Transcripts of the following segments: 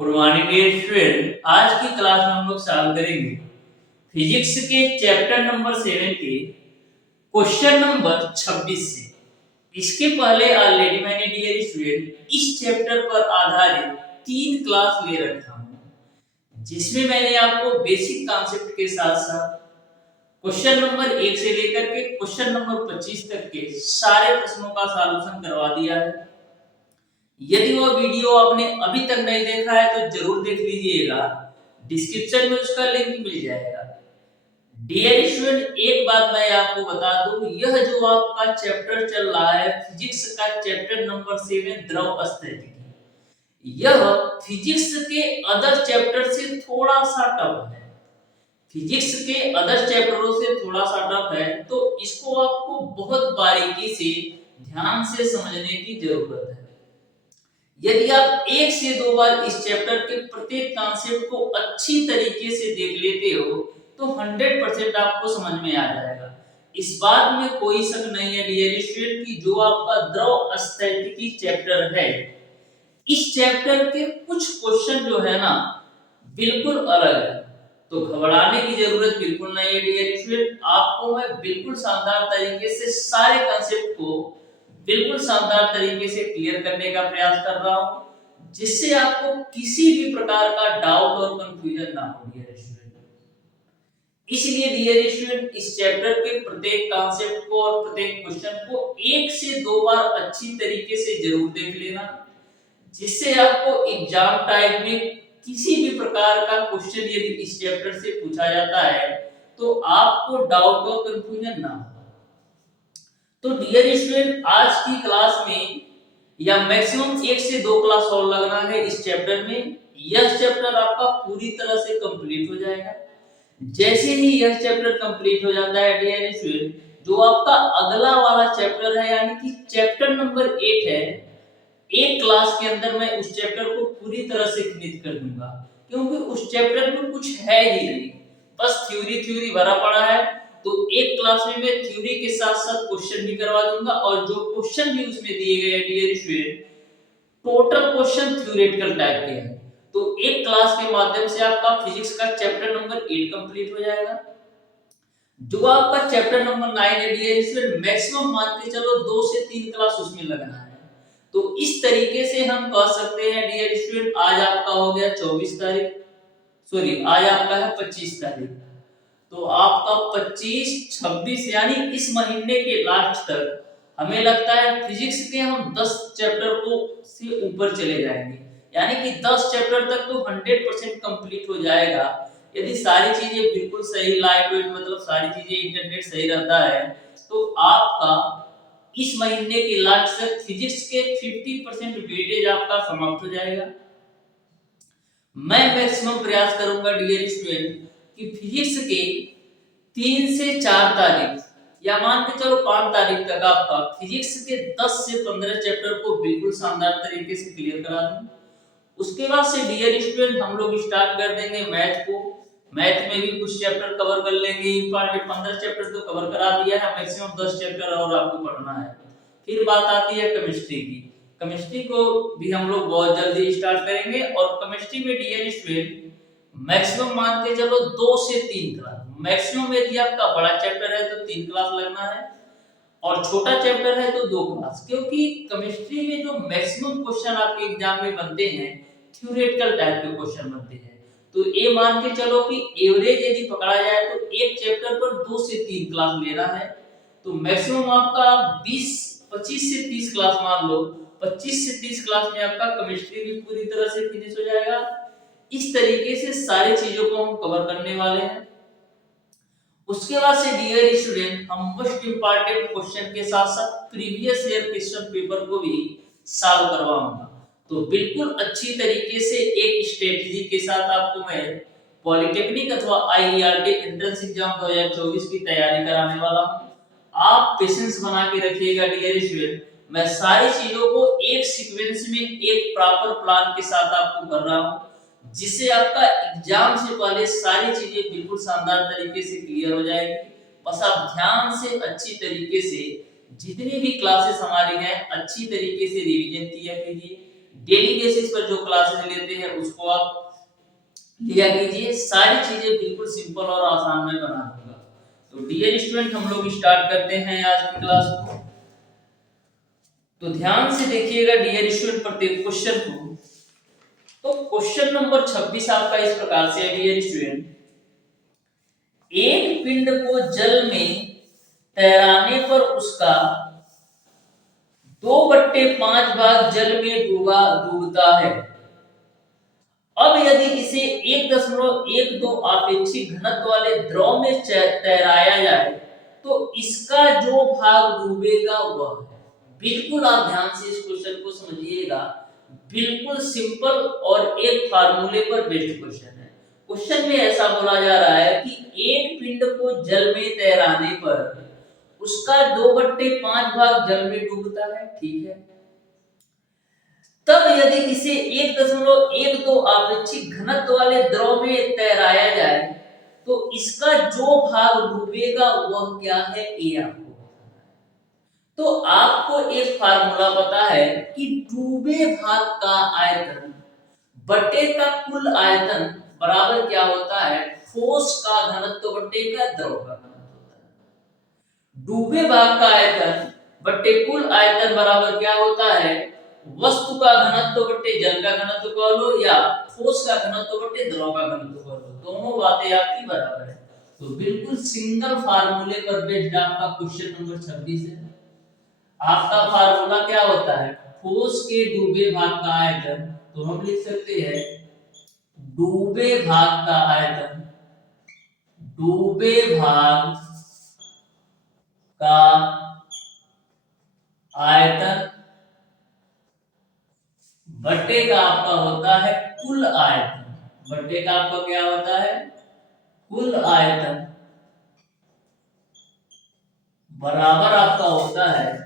Good morning dear student. आज की class में हम लोग सॉल्व करेंगे फिजिक्स के चैप्टर नंबर 7 के क्वेश्चन नंबर 26 से। इसके पहले ऑलरेडी मैंने डियर स्टूडेंट इस चैप्टर पर आधारित 3 क्लास ले रखा हूँ, जिसमें मैंने आपको बेसिक कॉन्सेप्ट के साथ साथ क्वेश्चन नंबर 1 से लेकर के क्वेश्चन नंबर 25 तक के सारे प्रश्नों का सॉल्यूशन करवा दिया है। यदि वो वीडियो आपने अभी तक नहीं देखा है तो जरूर देख लीजिएगा, डिस्क्रिप्शन में उसका लिंक मिल जाएगा। डियर स्टूडेंट, एक बात मैं आपको बता दूं, यह जो आपका चैप्टर चल रहा है फिजिक्स का चैप्टर नंबर 7 द्रव स्थितिकी, यह फिजिक्स के अदर चैप्टर से थोड़ा सा टफ है। फिजिक्स के अदर चैप्टरों से थोड़ा सा टफ है, तो इसको आपको बहुत बारीकी से ध्यान से समझने की जरूरत है। यदि आप 1 से 2 बार इस चैप्टर के प्रत्येक कॉन्सेप्ट को अच्छी तरीके से देख लेते हो तो 100% आपको समझ में आ जाएगा। इस बात में कोई शक नहीं है डियर स्टूडेंट कि जो आपका द्रव स्थितिकी चैप्टर है, इस चैप्टर के कुछ क्वेश्चन जो है ना बिल्कुल अलग है, तो घबराने की जरूरत बिल्कुल नहीं है डियर स्टूडेंट। आपको मैं बिल्कुल शानदार तरीके से सारे कॉन्सेप्ट को बिल्कुल शानदार तरीके से क्लियर करने का प्रयास कर रहा हूं, जिससे आपको किसी भी प्रकार का डाउट और कंफ्यूजन ना हो डियर स्टूडेंट। इसलिए डियर स्टूडेंट, इस चैप्टर के प्रत्येक कॉन्सेप्ट को और प्रत्येक क्वेश्चन को 1 से 2 बार अच्छी तरीके से जरूर देख लेना, जिससे आपको एग्जाम टाइम में किसी भी प्रकार का क्वेश्चन यदि इस चैप्टर से पूछा जाता है तो आपको डाउट और कंफ्यूजन ना हो। तो डियर स्टूडेंट, आज की क्लास में या मैक्सिमम 1 से 2 क्लास और लगना है इस चैप्टर में। यह चैप्टर आपका पूरी तरह से कंप्लीट हो जाएगा। जैसे ही यह चैप्टर कंप्लीट हो जाता है डियर स्टूडेंट, जो आपका अगला वाला चैप्टर है यानी कि चैप्टर नंबर 8 है, एक क्लास के अंदर मैं उस चैप्टर को पूरी तरह से फिनिश कर दूंगा, क्योंकि उस चैप्टर में कुछ है ही नहीं, बस थ्योरी भरा पड़ा है। तो एक क्लास में मैं थ्योरी के साथ साथ क्वेश्चन भी करवा दूंगा, और जो क्वेश्चन भी उसमें दिए गए हैं dear student, total question theoretical type के हैं। तो एक क्लास के माध्यम से आपका फिजिक्स का चैप्टर नंबर 8 कंप्लीट हो जाएगा। जो आपका चैप्टर नंबर 9 है डियर स्टूडेंट, मैक्सिमम मान के चलो 2 से 3 क्लास उसमें लगना है। तो इस तरीके से हम कह सकते हैं डियर स्टूडेंट, आज आपका हो गया 24 तारीख, सॉरी आज आपका है 25 तारीख, तो आपका 25, 26 यानी इस महीने के लास्ट तक हमें लगता है फिजिक्स के हम 10 चैप्टर को से ऊपर चले जाएंगे, यानी कि 10 चैप्टर तक तो 100% कंप्लीट हो जाएगा। यदि सारी चीजें बिल्कुल सही, लाइट वेट मतलब सारी चीजें, इंटरनेट सही रहता है, तो आपका इस महीने के लास्ट तक फिजिक्स के 50% वेटेज आपका समाप्त हो जाएगा। मैं मैक्सिमम प्रयास करूंगा डियर स्टूडेंट कि फिजिक्स के 3 से 4 तारीख या मान के चलो 5 तारीख तक आपका फिजिक्स के 10 से 15 चैप्टर को बिल्कुल शानदार तरीके से क्लियर करा दूं। उसके बाद से डियर स्टूडेंट हम लोग स्टार्ट कर देंगे मैथ को। मैथ में भी कुछ चैप्टर कवर कर लेंगे, इंपॉर्टेंट 15 चैप्टर तो कवर करा दिया है, मैक्सिमम 10 चैप्टर और आपको पढ़ना है। फिर बात आती है केमिस्ट्री की। केमिस्ट्री को भी हम लोग बहुत जल्दी स्टार्ट करेंगे, और केमिस्ट्री में डियर स्टूडेंट मैक्सिमम मान के चलो 2 से 3 क्लास, मैक्सिमम यदि आपका बड़ा चैप्टर है तो 3 क्लास लगना है, और छोटा चैप्टर है तो 2 क्लास, क्योंकि केमिस्ट्री में जो मैक्सिमम क्वेश्चन आपके एग्जाम में बनते हैं थ्योरेटिकल टाइप के क्वेश्चन बनते हैं। तो ये मान के चलो कि एवरेज यदि पकड़ा जाए तो एक चैप्टर पर 2 से 3 क्लास लेना है, तो मैक्सिमम आपका 25 से 30 क्लास मान लो, 25 से 30 क्लास में आपका केमिस्ट्री भी पूरी तरह से फिनिश हो जाएगा। इस तरीके से सारी चीजों को हम कवर करने वाले हैं। उसके बाद से डियर स्टूडेंट हम मोस्ट इंपॉर्टेंट क्वेश्चन के साथ साथ प्रीवियस ईयर क्वेश्चन पेपर को भी सॉल्व करवाऊंगा। तो बिल्कुल अच्छी तरीके से एक स्ट्रेटजी के साथ आपको मैं पॉलिटेक्निक अथवा आईईआरटी एंट्रेंस एग्जाम 2024 की तैयारी कराने वाला हूं। आप पेशेंस बना के रखिएगा डियर स्टूडेंट, मैं सारी चीजों को एक सीक्वेंस में एक प्रॉपर प्लान के साथ आपको कर रहा हूं, जिससे आपका एग्जाम से पहले सारी चीजें बिल्कुल शानदार तरीके से क्लियर हो जाएगी। बस आप ध्यान से अच्छी तरीके से जितनी भी क्लासेस हमारी हैं अच्छी तरीके से रिवीजन किया कीजिए। डेली बेसिस पर जो क्लासेस लेते हैं उसको आप लिया कीजिए। सारी चीजें बिल्कुल सिंपल और आसान में बना दूंगा। तो डियर स्टूडेंट, हम लोग स्टार्ट करते हैं आज की क्लास को। तो ध्यान से देखिएगा डियर स्टूडेंट प्रत्येक क्वेश्चन को। तो क्वेश्चन नंबर 26 आपका इस प्रकार से है डियर स्टूडेंट, एक पिंड को जल में तैराने पर उसका 2/5 भाग जल में डूबता है। अब यदि इसे 1.12 आपेक्षिक घनत्व वाले द्रव में तैराया जाए तो इसका जो भाग डूबेगा वह है। बिल्कुल आप ध्यान से इस क्वेश्चन को समझिएगा। बिल्कुल सिंपल और एक फार्मूले पर बेस्ड क्वेश्चन है। क्वेश्चन में ऐसा बोला जा रहा है कि एक पिंड को जल में तैराने पर उसका 2/5 भाग जल में डूबता है, ठीक है। तब यदि इसे 1.12 आपेक्षिक घनत्व वाले द्रव में तैराया जाए तो इसका जो भाग डूबेगा वह क्या है, ये आपको। तो आपको एक फार्मूला पता है कि डूबे भाग का आयतन बटे का कुल आयतन बराबर क्या होता है, ठोस का घनत्व बटे का द्रव का घनत्व होता है। डूबे भाग का आयतन बटे कुल आयतन बराबर क्या होता है, वस्तु का घनत्व बटे जल का घनत्व कह लो या ठोस का घनत्व बटे द्रव का घनत्व कह लो, दोनों बातें आपकी बराबर है। तो बिल्कुल सिंगल फार्मूले पर बेस्ड आपका क्वेश्चन नंबर 26 है। आपका फार्मूला क्या होता है, ठोस के डूबे भाग का आयतन, तो हम लिख सकते हैं डूबे भाग का आयतन, डूबे भाग का आयतन बटे का आपका होता है कुल आयतन, बटे का आपका क्या होता है, कुल आयतन बराबर आपका होता है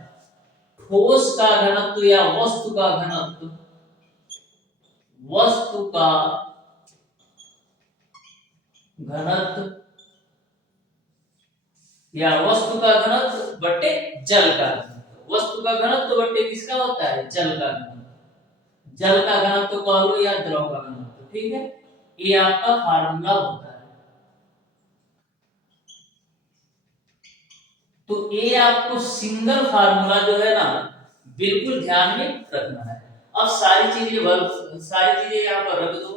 ठोस का घनत्व या वस्तु का घनत्व, वस्तु का घनत्व या वस्तु का घनत्व बटे जल का घनत्व। वस्तु का घनत्व बटे किसका होता है, जल का घनत्व। जल का घनत्व कह लो या द्रव का घनत्व, ठीक है। ये आपका फार्मूला होता है। तो ये आपको सिंगल फार्मूला जो है ना बिल्कुल ध्यान में रखना है। अब सारी चीजें यहाँ पर रख दो।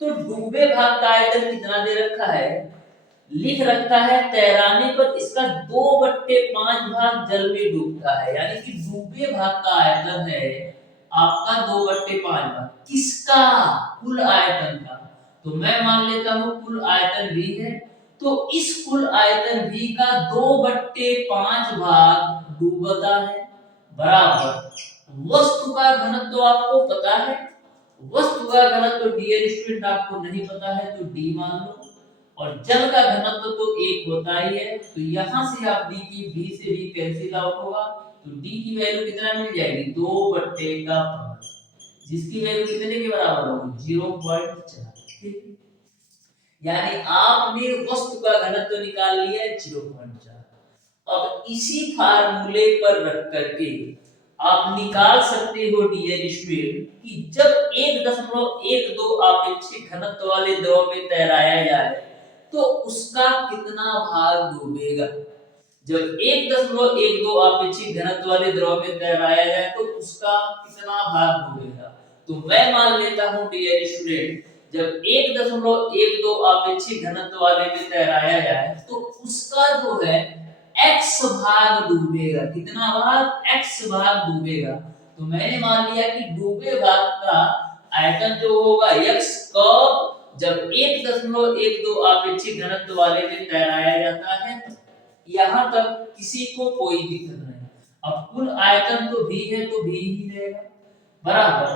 तो डूबे भाग का आयतन कितना दे रखा है, लिख रखा है तैराने पर इसका 2/5 भाग जल में डूबता है, यानी कि डूबे भाग का आयतन है आपका 2/5 भाग किसका, कुल आयतन का। तो मैं मान लेता हूं कुल आयतन भी है, तो इस कुल आयतन भी का 2/5 भाग डूबता है बराबर वस्तु का घनत्व। तो आपको पता है वस्तु का घनत्व डियर स्टूडेंट आपको नहीं पता है तो डी मान लो, और जल का घनत्व तो एक होता ही है। तो यहां से आप डी से भी कैंसिल आउट होगा, तो डी की वैल्यू कितना मिल जाएगी, 2/5, जिसकी वैल्यू कितने के बराबर होगी, 0.4, ठीक। यानी आपने वस्तु का घनत्व निकाल लिया है 0.4। अब इसी फार्मूले पर रख करके आप निकाल सकते हो डियर स्टूडेंट कि जब 1.12 आपेक्षिक घनत्व वाले द्रव में तैराया जाए तो उसका कितना भाग डूबेगा। जब 1.12 आपेक्षिक घनत्व वाले द्रव में तैराया जाए तो उसका कितना भाग डूबेगा। तो मैं मान लेता हूं डियर स्टूडेंट जब 1.12 आपेक्षिक घनत्व वाले में तैराया जाए तो उसका जो है x भाग डूबेगा। कितना भाग, x भाग डूबेगा। तो मैंने मान लिया कि डूबे भाग का आयतन जो होगा x कब, जब 1.12 आपेक्षिक घनत्व वाले में तैराया जाता है। यहां तक किसी को कोई दिक्कत नहीं। अब कुल आयतन तो v है तो v ही रहेगा बराबर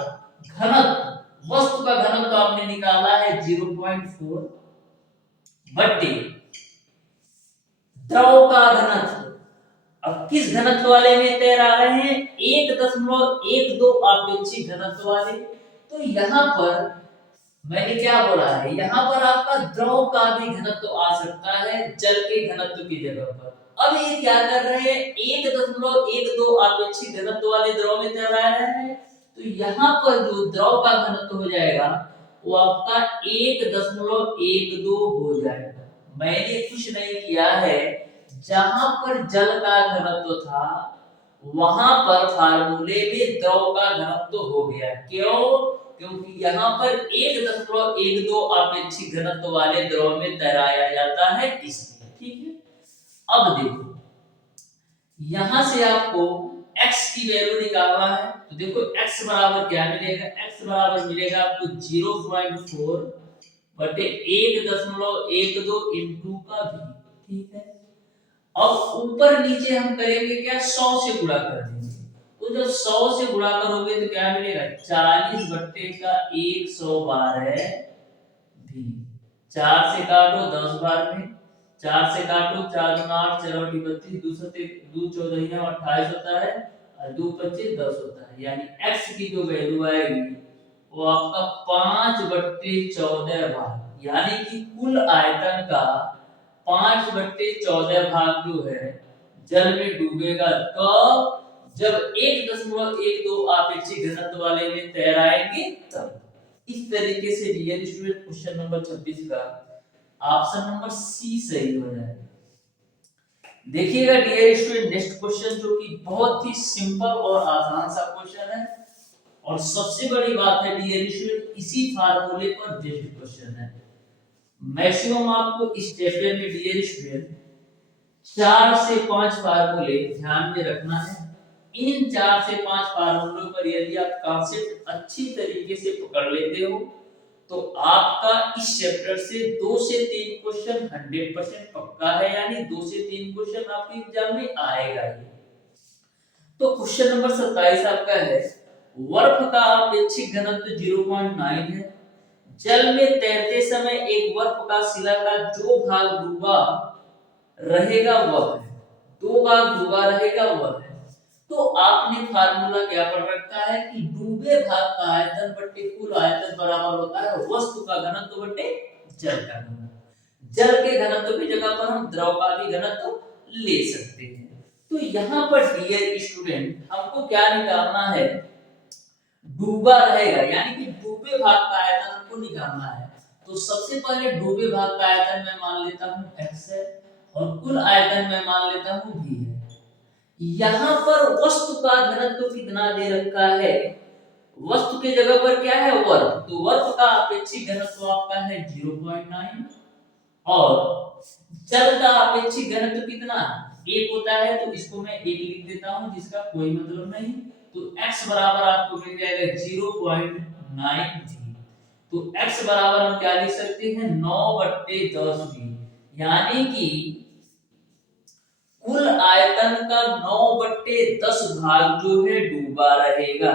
घनत्व, वस्तु का घनत्व आपने निकाला है 0.4 बटे द्रव का घनत्व। अब किस घनत्व वाले में तैरा रहे हैं, 1.12 आपेक्षिक घनत्व वाले। तो यहाँ पर मैंने क्या बोला है, यहाँ पर आपका द्रव का भी घनत्व आ सकता है जल के घनत्व की जगह पर। अब ये क्या कर रहे हैं, 1.12 आपेक्षिक घनत्व वाले द्रव में तैरा रहे हैं तो यहाँ पर जो द्रव का घनत्व हो जाएगा वो आपका 1.12 हो जाएगा। मैंने कुछ नहीं किया है, जहां पर जल का घनत्व था वहां पर फार्मूले में द्रव का घनत्व हो गया। क्यों? क्योंकि यहाँ पर 1.12 अपेक्षित घनत्व वाले द्रव में तैराया जाता है, इसलिए। ठीक है, अब देखो यहां से आपको x की वैल्यू निकालना है, तो देखो x बराबर क्या मिलेगा? x बराबर मिलेगा आपको 0.4 बटे 1.12 इंटू का v। ठीक है, अब ऊपर नीचे हम करेंगे क्या? 100 से गुणा कर देंगे। तो जब 100 से गुणा करोगे तो क्या मिलेगा? 40 बट्टे का 112 भी। 4 से काटो 10 बार में, 4 से काटो 4 दूना 8, 4 बटी 32, 2 14 28 होता है और 2 25 10 होता है। यानी x की जो वैल्यू आएगी वो आपका 5 बट्टे 14 भाग, यानी कि कुल आयतन का 5 बट्टे 14 भाग जो है जल में डूबेगा। कब? जब 1.12 अपेक्षित घनत्व वाले में तैराएंगे तब। इस तरीके से डियर स्टूडेंट क्वेश्चन नंबर 26 का ऑप्शन नंबर सी सही हो जाएगा। देखिएगा डियर स्टूडेंट नेक्स्ट क्वेश्चन जो कि बहुत ही सिंपल और आसान सा क्वेश्चन है, और सबसे बड़ी बात है डियर स्टूडेंट इसी फार्मूले पर बेस्ड क्वेश्चन है। मैक्सिमम आपको इस चैप्टर में डियर स्टूडेंट 4 से 5 फार्मूले ध्यान में रखना है। इन 4 से 5 फार्मूलों पर यदि आप कॉन्सेप्ट अच्छी तरीके से पकड़ लेते हो तो आपका इस चैप्टर से 2 से 3 क्वेश्चन 100% पक्का है, यानी 2 से 3 क्वेश्चन आपके एग्जाम में आएगा ही। तो क्वेश्चन नंबर 27 आपका है, बर्फ का अपेक्षित घनत्व 0.9 है। जल में तैरते समय एक बर्फ का शिला का जो भाग डूबा रहेगा वह है, 2 भाग डूबा रहेगा वह है। तो आपने फार्मूला क्या पढ़ रखा है कि डूबे भाग का आयतन बट्टे कुल आयतन बराबर होता है वस्तु का घनत्व बट्टे जल का घनत्व। जल के घनत्व की जगह पर हम द्रव का भी घनत्व ले सकते हैं। तो यहाँ पर डियर स्टूडेंट हमको क्या निकालना है? डूबा रहेगा, यानी कि डूबे भाग का आयतन हमको निकालना है। तो सबसे पहले डूबे भाग का आयतन मैं मान लेता हूँ x है और कुल आयतन मैं मान लेता हूँ v है। यहाँ पर वस्तु का घनत्व कितना दे रखा है? वस्तु के जगह पर क्या है? वर्फ। तो वर्फ का अपेक्षित घनत्व आपका है 0.9 और जल का अपेक्षित घनत्व कितना? 1 होता है, तो इसको मैं 1 लिख देता हूं जिसका कोई मतलब नहीं। तो x बराबर आपको मिल जाएगा 0.9 जी। तो x बराबर हम क्या लिख सकते हैं? 9/10 जी, यानी कि कुल आयतन का 9/10 भाग जो है डूबा रहेगा।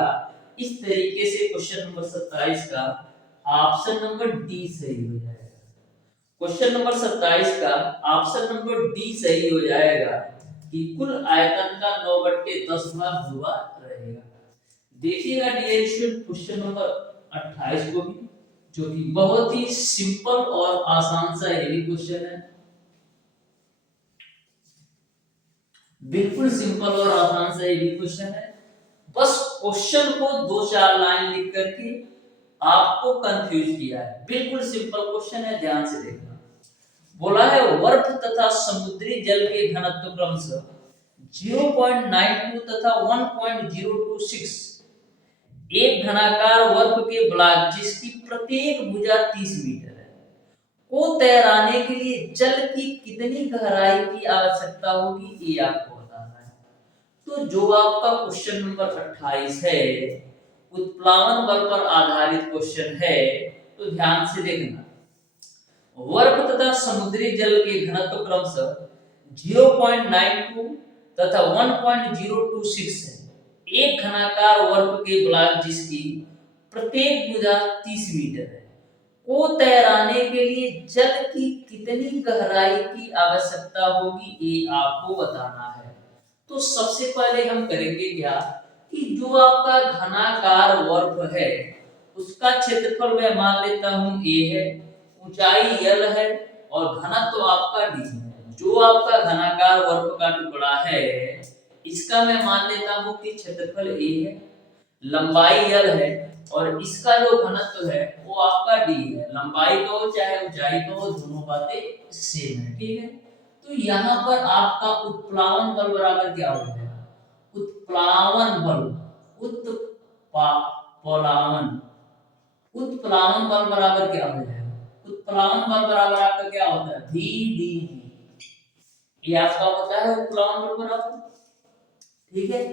इस तरीके से क्वेश्चन नंबर 27 का ऑप्शन नंबर डी सही हो जाएगा। क्वेश्चन नंबर 27 का ऑप्शन नंबर डी सही हो जाएगा कि कुल आयतन का 9/10 भाग डूबा रहेगा। देखिएगा डियर स्टूडेंट क्वेश्चन नंबर 28 को भी, जो कि बहुत ही सिंपल और आसान सा हेवी क्वेश्चन है। बिल्कुल सिंपल और आसान सा ये क्वेश्चन है। बस क्वेश्चन को 2-4 लाइन लिख करके आपको कंफ्यूज किया है। बिल्कुल सिंपल क्वेश्चन है, ध्यान से देखना। बोला है बर्फ तथा समुद्री जल के घनत्व क्रमशः 0.92 तथा 1.026 एक घनाकार बर्फ के ब्लॉक जिसकी प्रत्येक भुजा 30 मीटर है को तैराने के लिए जल की कितनी गहराई की आवश्यकता होगी, ये आपको बताना है। तो जो आपका क्वेश्चन नंबर 28 है उत्प्लावन बल पर आधारित क्वेश्चन है, तो ध्यान से देखना। बर्फ तथा समुद्री जल के घनत्व क्रमशः 0.92 तथा 1.026 है। एक घनाकार बर्फ के ब्लॉक जिसकी प्रत्येक भुजा 30 मीटर है को तैराने के लिए जल की कितनी गहराई की आवश्यकता होगी, ये आपको बताना है। तो सबसे पहले हम करेंगे क्या कि जो आपका घनाकार बर्फ है उसका क्षेत्रफल मैं मान लेता हूं a है, ऊंचाई l है और घनत्व आपका d है। जो आपका घनाकार बर्फ का टुकड़ा है इसका मैं मान लेता हूं कि क्षेत्रफल a है, लंबाई L है और इसका जो घनत्व है वो आपका D है। लंबाई का हो चाहे ऊंचाई का हो, दोनों बातें सेम है, ठीक है। तो यहाँ पर आपका उत्प्लावन बल बराबर क्या हो जाएगा? उत्प्लावन बल, उत्प्लावन उत्प्लावन बल बराबर क्या हो जाएगा? उत्प्लावन बल बराबर आपका क्या होता है? VdV। ये आपका होता है उत्प्लावन बल बराबर, ठीक है।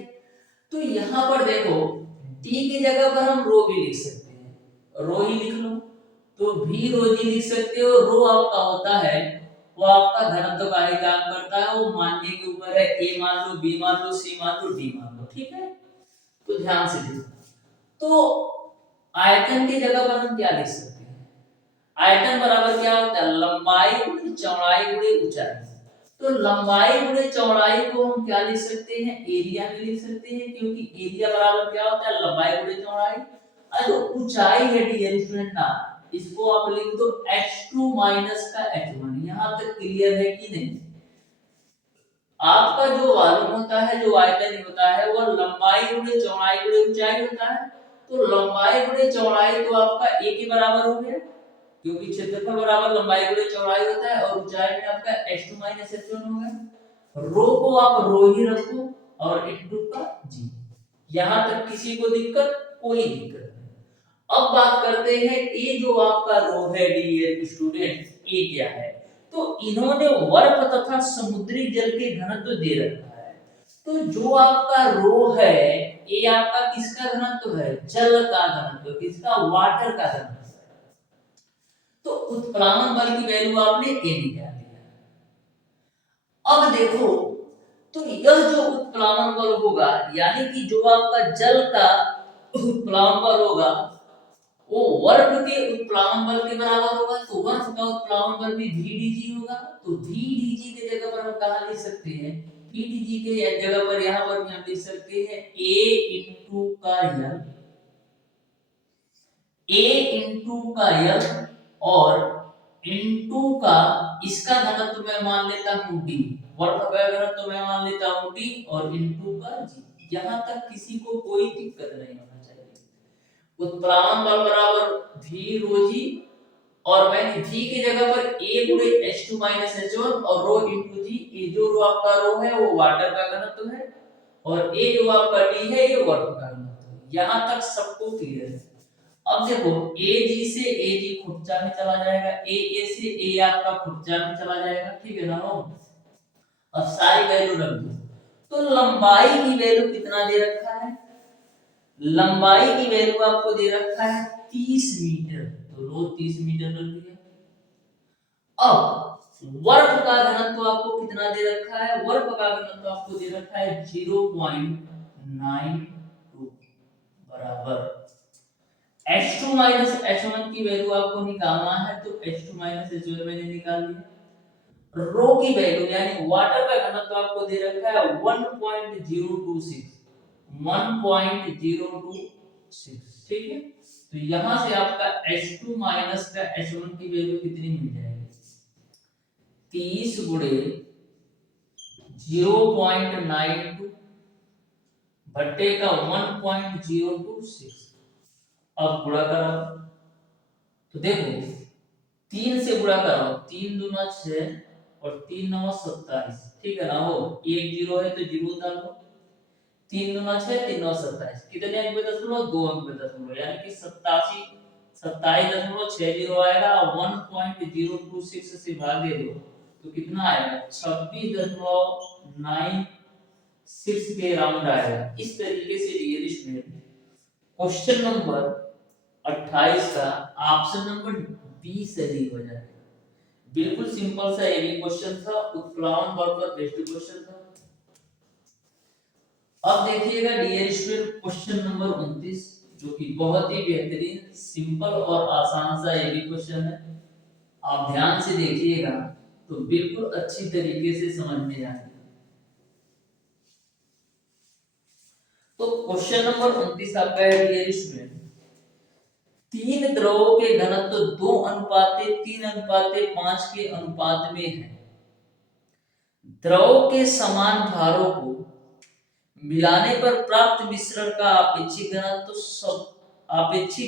तो यहाँ पर देखो टी की जगह पर हम रो भी लिख सकते हैं, रो ही लिख लो, तो भी रो जी लिख सकते हो। रो आपका होता है वो आपका घनत्व का ही काम करता है, वो मानने के ऊपर है। ए मान लो, बी मान लो, सी मान लो, डी मान लो, ठीक है। तो ध्यान से देखो, तो आयतन की जगह पर हम क्या लिख सकते हैं? आयतन बराबर क्या होता है? लंबाई गुणे चौड़ाई गुणे ऊंचाई। तो लंबाई गुणे चौड़ाई को हम क्या लिख सकते हैं? एरिया में लिख सकते हैं, क्योंकि एरिया बराबर क्या होता है? लंबाई गुणे चौड़ाई। और जो ऊंचाई है डियर स्टूडेंट ना, इसको आप लिख दो h2 माइनस का h1। यहां तक क्लियर है कि नहीं? आपका जो वॉल्यूम होता है, जो आयतन होता है, वो लंबाई गुणे चौड़ाई गुणे ऊंचाई होता है। तो लंबाई गुणे चौड़ाई तो आपका a के बराबर हो गया, क्योंकि क्षेत्रफल बराबर लंबाई गुणे चौड़ाई होता है, और ऊंचाई में आपका h2 माइनस h1 हो गया। रो को आप रो ही रखो और इनटू का जी। यहां तक किसी को दिक्कत? कोई दिक्कत नहीं। अब बात करते हैं ये जो आपका रो है डियर स्टूडेंट, ये क्या है? तो इन्होंने बर्फ तथा समुद्री जल के घनत्व दे रखा है। तो जो आपका रो है ये आपका किसका घनत्व है? जल का घनत्व। किसका? वाटर का घनत्व। तो उत्प्लावन बल की वैल्यू आपने ए निकाल लिया। अब देखो, तो यह जो उत्प्लावन बल होगा, यानी कि जो आपका जल का उत्प्लावन बल होगा, वो वर्ग के उत्प्लावन बल के बराबर होगा। तो वर्ग का उत्प्लावन बल भी VdG होगा। तो VdG के जगह पर हम कहा लिख सकते हैं? VdG के जगह पर यहां पर भी हम लिख सकते हैं A इंटू का L, A इंटू का L और इंटू का इसका घनत्व मैं मान लेता हूं D, वर्ग का घनत्व मैं मान लेता हूं D, और इंटू का G। यहां तक किसी को कोई दिक्कत नहीं होना चाहिए। उत्प्लावन बल बराबर V रो जी, और मैंने V की जगह पर A गुणे H2 माइनस H1 और रो इंटू G। ये जो रो आपका रो है वो वाटर का घनत्व है, और A जो आपका D है ये वर्ग का घनत्व है। यहां तक सबको क्लियर है? अब देखो AG से AG खुपचा में चला जाएगा, AA से A आपका खुपचा में चला जाएगा, ठीक है ना हो। अब सारी वैल्यू रख दो। तो लंबाई की वैल्यू कितना दे रखा है? लंबाई की वैल्यू आपको दे रखा है 30 मीटर, तो रो 30 मीटर रख दिया। अब वर्ग का घनत्व आपको कितना दे रखा है? वर्ग का घनत्व आपको दे रखा है 0.92 बराबर H2 माइनस H1 की वैल्यू आपको निकालना है, तो H2 माइनस H1 मैंने निकाल लिया। रो की वैल्यू यानी वाटर का घनत्व आपको दे रखा है 1.026, 1.026, ठीक है। तो यहां से आपका H2 माइनस का H1 की वैल्यू कितनी मिल जाएगी? 30 गुणे 0.92 बट्टे का 1.026। अब गुणा कराओ, तो देखो 3 से गुणा कराओ, 3 दूना 6 और 3 नवा 27, ठीक है ना हो। एक जीरो है तो जीरो डालो, 3 दूना 6, 3 नवा 27, कितने अंक पे दशमलव? 2 अंक पे दशमलव, यानी कि 27.60 आएगा। 1.026 से भाग दे दो तो कितना आएगा? 26.96 के राउंड आएगा। इस तरीके से डियर स्टूडेंट क्वेश्चन नंबर 28 का ऑप्शन नंबर बी सही हो जाएगा। बिल्कुल सिंपल सा ये भी क्वेश्चन था, उत्प्लावन बल पर बेस्ड क्वेश्चन था। अब देखिएगा डियर स्टूडेंट क्वेश्चन नंबर 29, जो कि बहुत ही बेहतरीन, सिंपल और आसान सा ये भी क्वेश्चन है। आप ध्यान से देखिएगा तो बिल्कुल अच्छी तरीके से समझ में आएगा। तो क्वेश्चन नंबर 29 आपका है डियर स्टूडेंट, तीन द्रवों के घनत्व 2:3:5 के अनुपात में है। द्रव के समान भारों को मिलाने पर प्राप्त मिश्रण का आपेक्षिक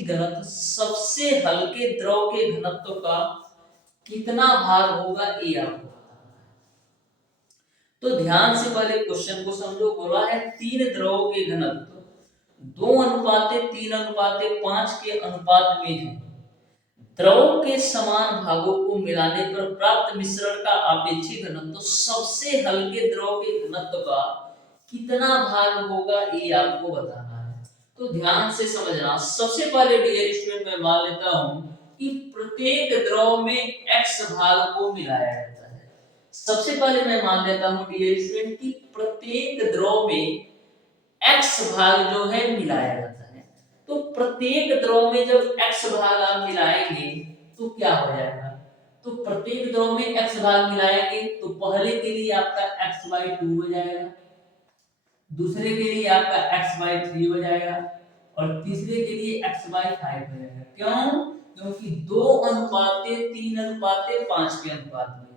घनत्व सबसे हल्के द्रव के घनत्व का कितना भाग होगा ये आपको बताना है। तो ध्यान से पहले क्वेश्चन को समझो। बोला है तीन द्रवों के घनत्व 2:3:5 के अनुपात में है। द्रव के समान भागों को मिलाने पर प्राप्त मिश्रण का आपेक्षिक घनत्व सबसे हल्के द्रव के घनत्व का कितना भाग होगा ये आपको बताना है। तो ध्यान से समझना। सबसे पहले डियर स्टूडेंट मैं मान लेता हूं कि प्रत्येक द्रव में x भाग को मिलाया जाता है। सबसे पहले मैं मान लेता हूं डियर स्टूडेंट कि प्रत्येक द्रव में x भाग जो है मिलाया जाता है। तो प्रत्येक द्रव में जब x भाग आप मिलाएंगे तो क्या हो जाएगा? तो प्रत्येक द्रव में x भाग मिलाएंगे तो पहले के लिए आपका x/2 हो जाएगा, दूसरे के लिए आपका x/3 हो जाएगा और तीसरे के लिए x/5 हो जाएगा। क्यों? क्योंकि 2:3:5 के अनुपात में है।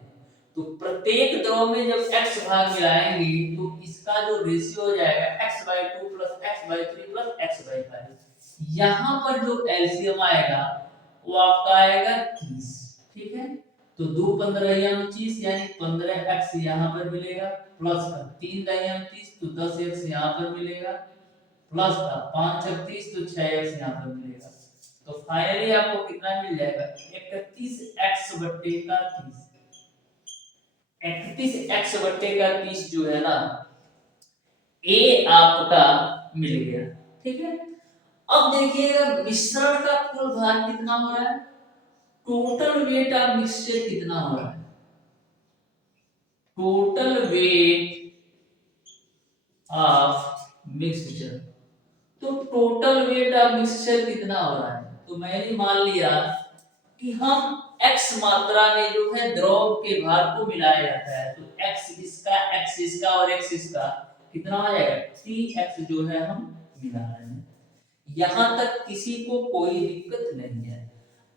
तो प्रत्येक द्रव में जब x भाग मिलाएंगे तो इसका जो रेशियो हो जाएगा x/2 + x/3 + x/5। यहाँ पर जो एलसीएम आएगा वो आपका आएगा 30। ठीक है, तो 2 15 30 यानी 15x यहाँ पर मिलेगा, प्लस का 3 30 तो 10x यहाँ पर मिलेगा, प्लस का 5 30 तो 6x यहाँ पर मिलेगा। तो फाइनली आपको कितना मिल जाएगा? 31x/30। 31x/30 जो है ना ये आपका मिल गया। ठीक है, अब देखिएगा मिश्रण का कुल भार कितना हो रहा है, टोटल वेट ऑफ मिक्सचर कितना हो रहा है। टोटल वेट ऑफ मिक्सचर, तो टोटल वेट ऑफ मिक्सचर कितना हो रहा है? तो मैंने मान लिया कि हम x मात्रा में जो है द्रव के भार को मिलाया जाता है, तो x इसका और x इसका कितना आ जाएगा? 3x जो है हम मिला रहे हैं। यहां तक किसी को कोई दिक्कत नहीं है।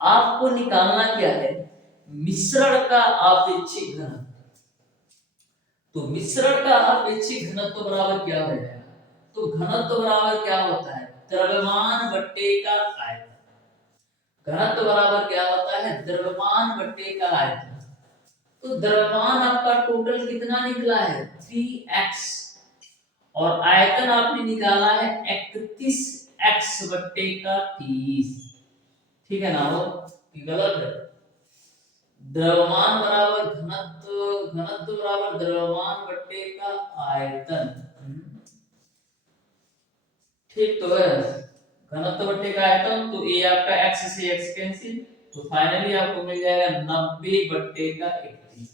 आपको निकालना क्या है? मिश्रण का आपेक्षिक घनत्व। तो मिश्रण का आपेक्षिक घनत्व बराबर क्या हो जाएगा? तो घनत्व बराबर क्या होता है? द्रव्यमान बट्टे का आयतन। घनत्व बराबर क्या होता है? द्रव्यमान बट्टे का आयतन। तो द्रव्यमान आपका टोटल कितना निकला है? 3x और आयतन आपने निकाला है 31x/30। ठीक है ना? वो गलत है। द्रव्यमान बराबर घनत्व, घनत्व बराबर द्रव्यमान बट्टे का आयतन। ठीक तो है, घनत्व बट्टे का आयतन, तो ये आपका x से x कैंसिल, तो फाइनली आपको मिल जाएगा 90/31।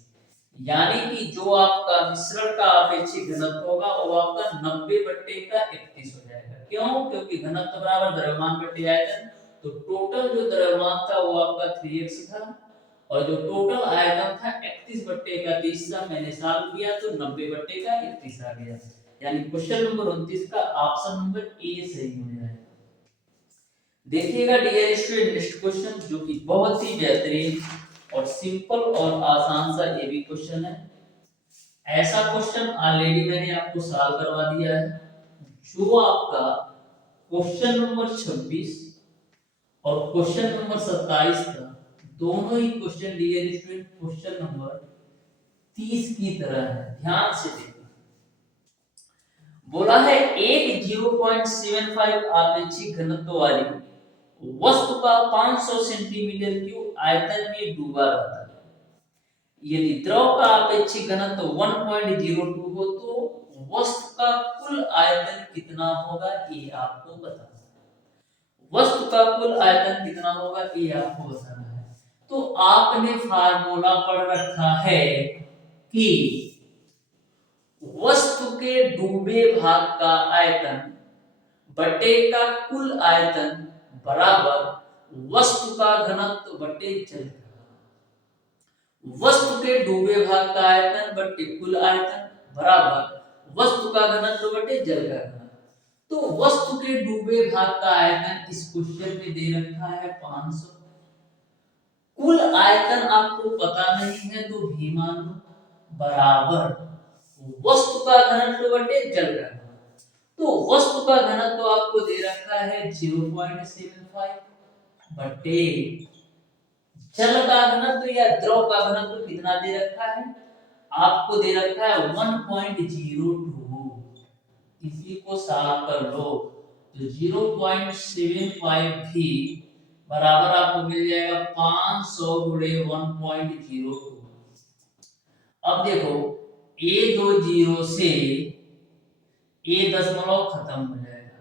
यानी कि जो आपका मिश्रण का आपेक्षिक घनत्व होगा वो आपका 90/31 हो जाएगा। क्यों? क्योंकि घनत्व बराबर द्रव्यमान बट्टे आयतन, तो टोटल जो द्रव्यमान था वो आपका 3x था और जो टोटल आयतन था 31/31 था। मैंने सॉल्व किया तो 90/31 आ गया। यानी क्वेश्चन नंबर 29 का ऑप्शन नंबर ए सही हो जाएगा। देखिएगा डियर स्टूडेंट नेक्स्ट क्वेश्चन जो कि बहुत ही बेहतरीन और सिंपल और आसान सा ये भी क्वेश्चन है। ऐसा क्वेश्चन ऑलरेडी मैंने आपको सॉल्व करवा दिया है। जो आपका क्वेश्चन नंबर 26 और क्वेश्चन नंबर 27 था, दोनों ही question dear student question number 30 की तरह है। ध्यान से देखिए, बोला है एक 0.75 आपेक्षिक घनत्व वाली वस्तु का 500 सेंटीमीटर क्यूब आयतन में डूबा रहता है। यदि द्रव का आपेक्षिक घनत्व 1.02 हो तो वस्तु का कुल आयतन कितना होगा ये आपको बताना है। वस्तु का कुल आयतन कितना होगा ये आपको बताना है। तो आपने फार्मूला पढ़ रखा है कि वस्तु के डूबे भाग का आयतन बटे का कुल आयतन बराबर वस्तु का घनत्व बटे जल का। वस्तु के डूबे भाग का आयतन बटे कुल आयतन बराबर वस्तु का घनत्व बटे जल का घनत्व। तो वस्तु के डूबे भाग का आयतन इस क्वेश्चन में दे रखा है 500। कुल आयतन आपको पता नहीं है तो भी मान लो बराबर वस्तु का घनत्व बटे जल का घनत्व। तो वस्तु का घनत्व आपको दे रखा है 0.75 बटे जल का घनत्व या द्रव का घनत्व कितना दे रखा है, आपको दे रखा है 1.02। इसी को सॉल्व कर लो तो 0.75 भी बराबर आपको मिल जाएगा 500 गुणे 1.02। अब देखो ए दो जीरो से ए दशमलव खत्म हो जाएगा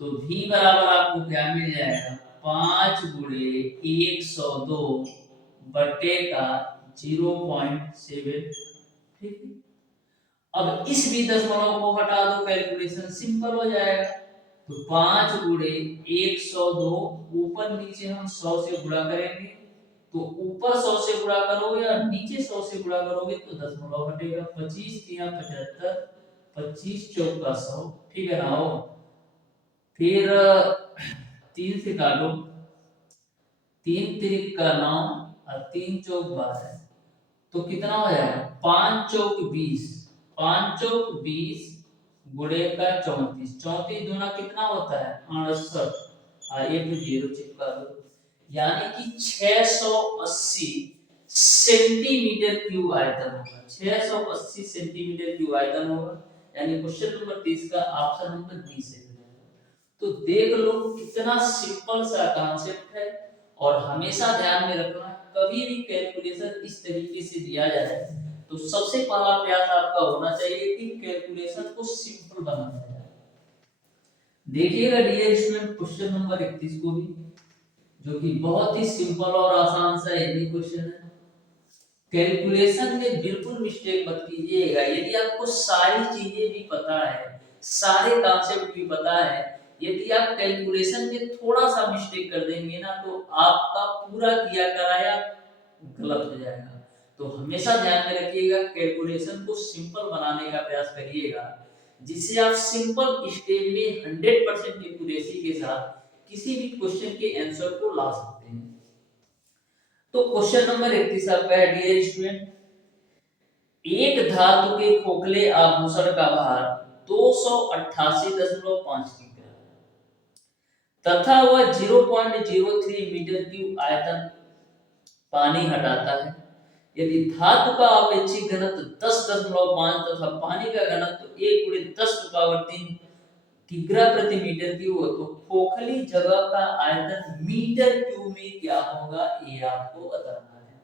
तो भी बराबर आपको क्या मिल जाएगा 5 गुणे 102 बटे का 0.7। ठीक है, अब इस भी दशमलव को हटा दो, कैलकुलेशन सिंपल हो जाएगा। तो 5 गुणे 102, ऊपर नीचे हम 100 से गुणा करेंगे तो ऊपर 100 से गुणा करोगे और नीचे 100 से गुणा करोगे तो दशमलव हटेगा। 25 तिया 75, 25 चौका 100, ठीक है ना हो। फिर 3 से काटो, 3 तिरिक का 9 और 3 चौक 12, तो कितना हो जाएगा 5 चौक 20, 5 चौक 20 गुणे का 34, 34 दूना कितना होता है 68, एक जीरो चिपका दो, यानी कि 680 सेंटीमीटर क्यूब आयतन होगा। 680 सेंटीमीटर क्यूब आयतन होगा, यानी क्वेश्चन नंबर 30 का ऑप्शन नंबर बी से हो जाएगा। तो देख लो कितना सिंपल सा कॉन्सेप्ट है, और हमेशा ध्यान में रखना कभी भी कैलकुलेशन इस तरीके से दिया जाए तो सबसे पहला प्रयास आपका होना चाहिए कि कैलकुलेशन को सिंपल बनाना है। देखिएगा डियर स्टूडेंट क्वेश्चन नंबर 31 को भी, जो कि बहुत ही सिंपल और आसान सा यही क्वेश्चन है। कैलकुलेशन में बिल्कुल मिस्टेक मत कीजिएगा। यदि आपको सारी चीजें भी पता है, सारे कॉन्सेप्ट भी पता है, यदि आप कैलकुलेशन में थोड़ा सा मिस्टेक कर देंगे ना तो आपका पूरा किया कराया गलत हो जाएगा। तो हमेशा ध्यान में रखिएगा, कैलकुलेशन को सिंपल बनाने का प्रयास करिएगा, जिससे आप सिंपल स्टेप में 100% एक्यूरेसी के साथ किसी भी क्वेश्चन के आंसर को ला सकते हैं। तो क्वेश्चन नंबर 31 आपका है डियर स्टूडेंट, एक धातु के खोखले आभूषण का भार 288.5 किग्रा तथा वह 0.03 मीटर क्यूब आयतन पानी हटाता है। यदि धातु का अपेक्षित घनत्व 10.5 तथा पानी का घनत्व 1 गुणे 10⁻³ किग्रा प्रति मीटर क्यूब हो तो खोखली जगह का आयतन मीटर क्यूब में क्या होगा, ये आपको बताना है।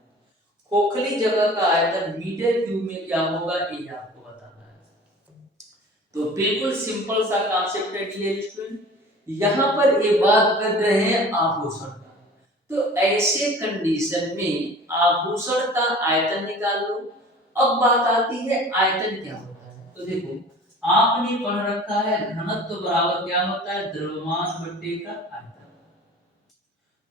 खोखली जगह का आयतन मीटर क्यूब में क्या होगा, ये आपको बताना है। तो बिल्कुल सिंपल सा कॉन्सेप्ट है डियर स्टूडेंट। यहाँ पर ये बात कर रहे हैं आभूषण का, तो ऐसे कंडीशन में आभूषण का आयतन निकाल लो। अब बात आती है आयतन क्या होता है। तो देखो आपने पढ़ रखा है घनत्व बराबर क्या होता है, द्रव्यमान बटे का आयतन।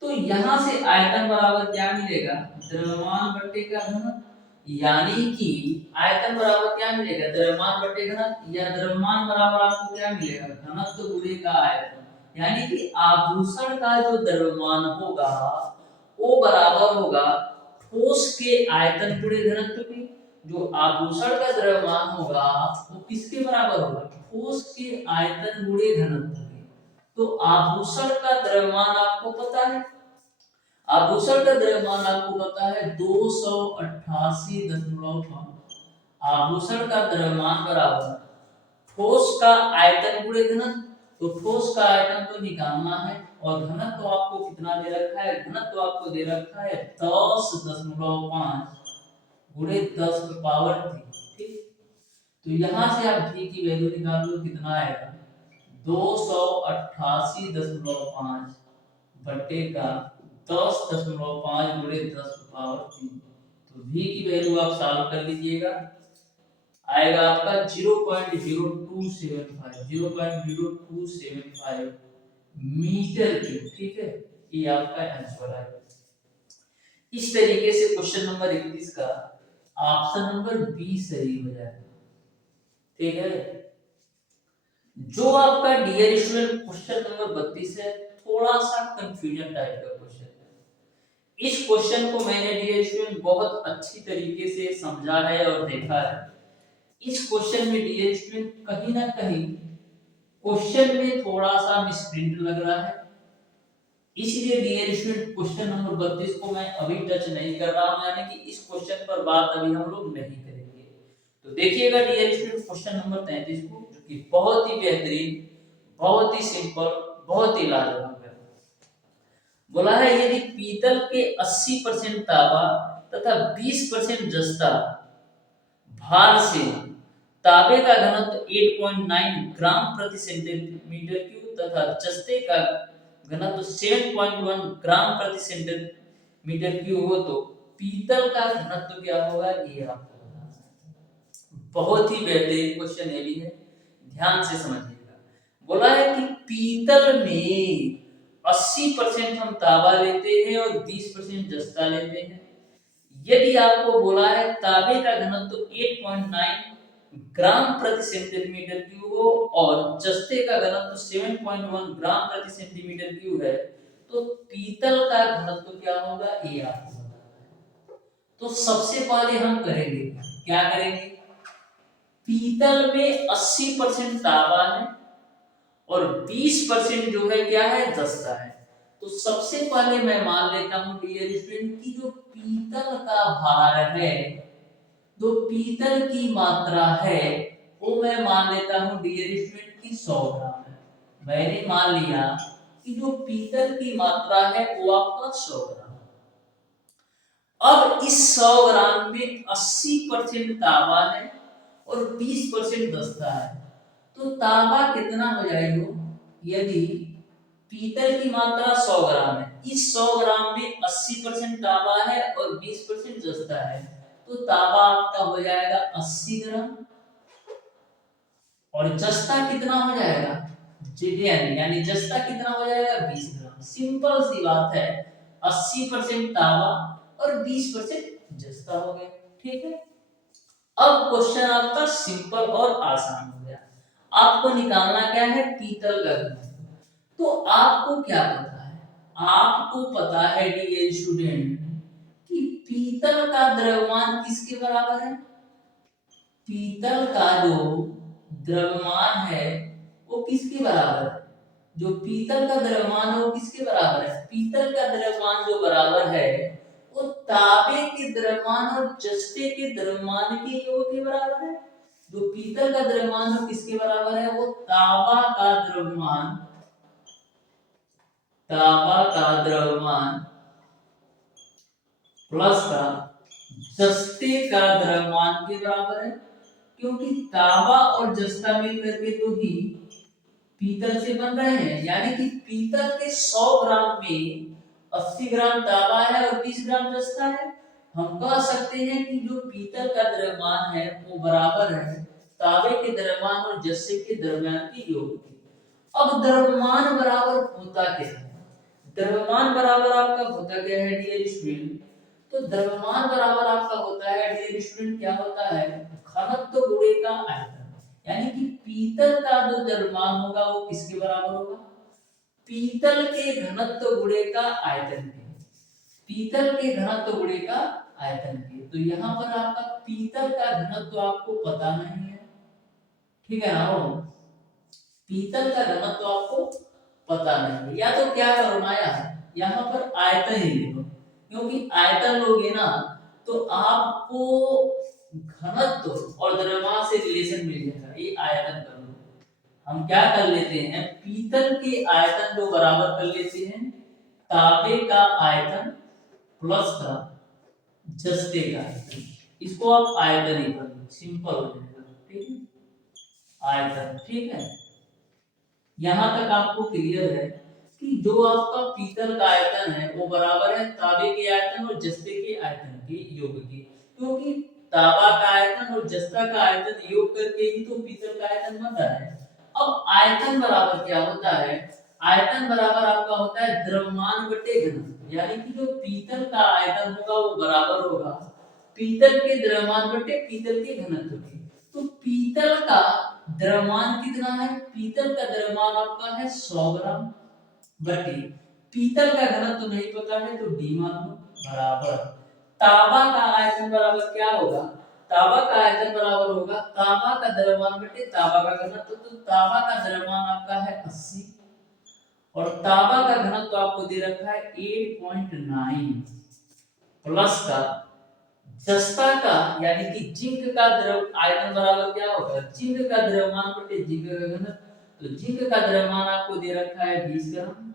तो यहां से आयतन बराबर क्या मिलेगा, द्रव्यमान बटे का घनत्व, यानी कि आयतन बराबर क्या मिलेगा, द्रव्यमान बटे घनत्व, या द्रव्यमान बराबर आपको क्या मिलेगा, घनत्व गुणे का आयतन। यानी कि आभूषण का जो द्रव्यमान होगा वो बराबर होगा ठोस के आयतन गुणे घनत्व के। जो आभूषण का द्रव्यमान होगा वो किसके बराबर होगा, ठोस के आयतन गुणे घनत्व के। तो आभूषण का द्रव्यमान आपको पता है, आभूषण का द्रव्यमान आपको पता है 288.5। आभूषण का द्रव्यमान बराबर ठोस का आयतन गुणे घनत्व। तो ठोस का आयतन तो निकालना है, और घनत्व आपको कितना दे रखा है, घनत्व आपको दे रखा है 10.5 गुणे 10⁻³। ठीक, तो यहां से आप g की वैल्यू निकाल लो, कितना आएगा 288.5 बटे का 10.5 गुणे 10⁻³। तो v की वैल्यू आप सॉल्व कर लीजिएगा, आएगा आपका 0.0275 मीटर क्यूब। ठीक है, ये आपका आंसर है। इस तरीके से क्वेश्चन नंबर 31 का ऑप्शन नंबर बी सही हो जाएगा। ठीक है, जो आपका डियर स्टूडेंट क्वेश्चन नंबर 32 है, थोड़ा सा कंफ्यूजन टाइप का क्वेश्चन है। इस क्वेश्चन को मैंने डियर स्टूडेंट बहुत अच्छी तरीके से समझा है और देखा है। इस क्वेश्चन में डियर स्टूडेंट कहीं ना कहीं क्वेश्चन में थोड़ा सा मिसप्रिंट लग रहा है, इसलिए डियर स्टूडेंट क्वेश्चन नंबर 32 को मैं अभी टच नहीं कर रहा हूं, यानी कि इस क्वेश्चन पर बात अभी हम लोग नहीं करेंगे। तो देखिएगा डियर स्टूडेंट क्वेश्चन नंबर 33 को, जो कि बहुत ही बेहतरीन, बहुत ही सिंपल, बहुत ही लाजवाब है। बोला है यदि पीतल के 80% तांबा तथा 20% जस्ता भार से तांबे का घनत्व 8.9 ग्राम प्रति सेंटीमीटर क्यूब तथा जस्ते का घनत्व 7.1 ग्राम प्रति सेंटीमीटर क्यूब हो, तो पीतल का घनत्व क्या होगा, ये आपको बताना है। बहुत ही बेहतरीन क्वेश्चन ये भी है, ध्यान से समझिएगा। बोला है कि पीतल में 80% हम तांबा लेते हैं और 20% जस्ता लेते हैं। यदि आपको बोला है तांबे का घनत्व 8.9 ग्राम प्रति सेंटीमीटर क्यूब हो और जस्ते का घनत्व 7.1 ग्राम प्रति सेंटीमीटर क्यूब है, तो पीतल का घनत्व क्या होगा, ये आपको बताना है। तो सबसे पहले हम करेंगे क्या करेंगे, पीतल में 80% तांबा है और 20% जो है क्या है, जस्ता है। तो सबसे पहले मैं मान लेता हूं डियर स्टूडेंट की जो पीतल का भार है, जो पीतल की मात्रा है, वो मैं मान लेता हूं डियर स्टूडेंट की 100 ग्राम है। मैंने मान लिया कि जो पीतल की मात्रा है वो आपका 100 ग्राम है। अब इस 100 ग्राम में 80% तांबा है और 20% जस्ता है, तो तांबा कितना हो जाएगा, यदि पीतल की मात्रा 100 ग्राम है, इस 100 ग्राम में 80% तांबा है और 20% जस्ता है, तो तांबा आपका हो जाएगा 80 ग्राम और जस्ता कितना हो जाएगा, यानी जस्ता कितना हो जाएगा, 20 ग्राम। सिंपल सी बात है, 80% तांबा और 20% जस्ता हो गया। ठीक है, अब क्वेश्चन आपका सिंपल और आसान हो गया। आपको निकालना क्या है, पीतल का घनत्व। तो आपको क्या पता है, आपको पता है डियर स्टूडेंट कि पीतल का द्रव्यमान किसके बराबर है, पीतल का जो द्रव्यमान है वो किसके बराबर है, जो पीतल का द्रव्यमान है वो किसके बराबर है, पीतल का द्रव्यमान जो बराबर है वो तांबे के द्रव्यमान और जस्ते के द्रव्यमान के योग के बराबर है। जो पीतल का द्रव्यमान है किसके बराबर है, वो तांबा का द्रव्यमान, तांबा का द्रव्यमान प्लस का जस्ते का द्रव्यमान के बराबर है, क्योंकि तांबा और जस्ता मिलकर के तो ही पीतल से बन रहे हैं। यानी कि पीतल के 100 ग्राम में 80 ग्राम तांबा है और 20 ग्राम जस्ता है। हम कह सकते हैं कि जो पीतल का द्रव्यमान है वो बराबर है तांबे के द्रव्यमान और जस्ते के द्रव्यमान के योग के। अब द्रव्यमान बराबर होता क्या है, द्रव्यमान बराबर आपका होता क्या है डियर स्टूडेंट, तो द्रव्यमान बराबर आपका होता है डियर स्टूडेंट, क्या होता है, घनत्व गुणे का आयतन। यानी कि पीतल का जो द्रव्यमान होगा वो किसके बराबर होगा, पीतल के घनत्व गुणे का आयतन के, पीतल के घनत्व गुणे का आयतन के। तो यहाँ पर आपका पीतल का घनत्व आपको पता नहीं है, ठीक है ना, पीतल का घनत्व आपको पता नहीं है, या तो क्या करो ना यार, यहाँ पर आयतन ही ले लो, क्योंकि आयतन लोगे ना तो आपको घनत्व और द्रव्यमान से रिलेशन मिल जाएगा। ये आयतन कर लो, हम क्या कर लेते हैं, पीतल के आयतन को बराबर कर लेते हैं तांबे का आयतन प्लस का जस्ते का आयतन, इसको आप आयतन ही कर लो, सिंपल हो जाएगा। ठीक है, आयतन, ठीक है। यहां तक आपको क्लियर है कि जो आपका पीतल का आयतन है वो बराबर है तांबे के आयतन और जस्ते के आयतन के योग के, क्योंकि तांबा का आयतन और जस्ता का आयतन योग करके ही तो पीतल का आयतन बनता है। अब आयतन बराबर क्या होता है, आयतन बराबर आपका होता है द्रव्यमान बटे घनत्व, यानी कि जो पीतल का आयतन होगा वो बराबर होगा पीतल के द्रव्यमान बटे पीतल के घनत्व के। तो पीतल का द्रव्यमान कितना है, पीतल का द्रव्यमान आपका है 100 ग्राम बटे पीतल का घनत्व तो नहीं पता है तो डी मान लो बराबर तांबा का आयतन बराबर क्या होगा, तांबा का आयतन बराबर होगा तांबा का द्रव्यमान बटे तांबा का घनत्व। तो तांबा का द्रव्यमान आपका है 80 और तांबा का घनत्व आपको दे रखा है 8.9 प्लस का जस्ता का यानी कि जिंक का द्रव आयतन बराबर क्या होगा जिंक का द्रव्यमान बटे जिंक का घनत्व। तो जिंक का द्रव्यमान आपको दे रखा है 20 ग्राम